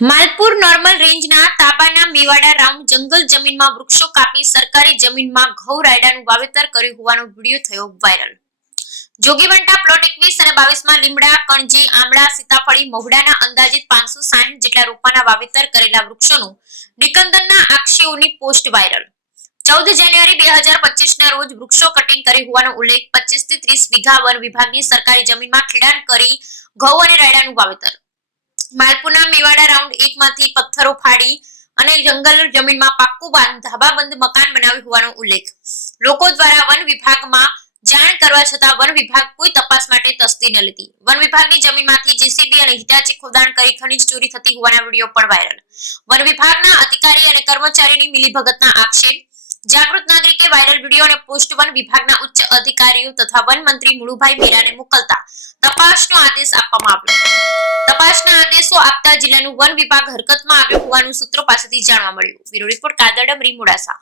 Malpur normal રેન્જના તાબાના Mewada round જંગલ જમીનમાં વૃક્ષો કાપી સરકારી જમીનમાં ઘઉં, રાયડાનું વાવેતર કર્યું હોવાનો વીડિયો થયો વાયરલ. જોગીવંટા પ્લોટ એકવીસ અને બાવીસમાં લીમડા, કણજી, આમળા, સીતાફળી, મહુડાના અંદાજિત પાંચસો સાઠ જેટલા રોપાના વાવેતર કરેલા વૃક્ષોનું નિકંદનના આક્ષીઓની પોસ્ટ વાયરલ. ચૌદ જાન્યુઆરી બે હજાર પચીસના રોજ વૃક્ષો કટિંગ કરી હોવાનો ઉલ્લેખ પચીસથી ત્રીસ વીઘા વન વિભાગની સરકારી જમીનમાં ખેડાણ કરી ઘઉં અને રાયડાનું વાવેતર. માલપુરના મેવાડા રાઉન્ડ એક માંથી પથ્થરો ફાડી અને જંગલ જમીનમાં પાક્કું બાંધ, ધાબાબંધ મકાન બનાવ્યું હોવાનો ઉલ્લેખ. લોકો દ્વારા વન વિભાગમાં જાણ કરવા છતાં વન વિભાગ કોઈ તપાસ માટે તસ્તી ન લીધી. વન વિભાગની જમીનમાંથી જીસીબી અને હિટાચી ખોદાણ કરી ખનીજ ચોરી થતી હોવાના વીડિયો પણ વાયરલ. વન વિભાગના અધિકારી અને કર્મચારીની મિલીભગતના આક્ષેપ, જાગૃત નાગરિકે વાયરલ વીડિયો અને પોસ્ટ વન વિભાગના ઉચ્ચ અધિકારીઓ તથા વન મંત્રી મુળુભાઈ મેરાને મોકલતા તપાસનો આદેશ આપવામાં આવ્યો. તપાસના આદેશો આપતા જિલ્લાનું વન વિભાગ હરકતમાં આવ્યો હોવાનું સૂત્રો પાસેથી જાણવા મળ્યું. બ્યુરો રિપોર્ટ કાદરડમ રીમોડાસા.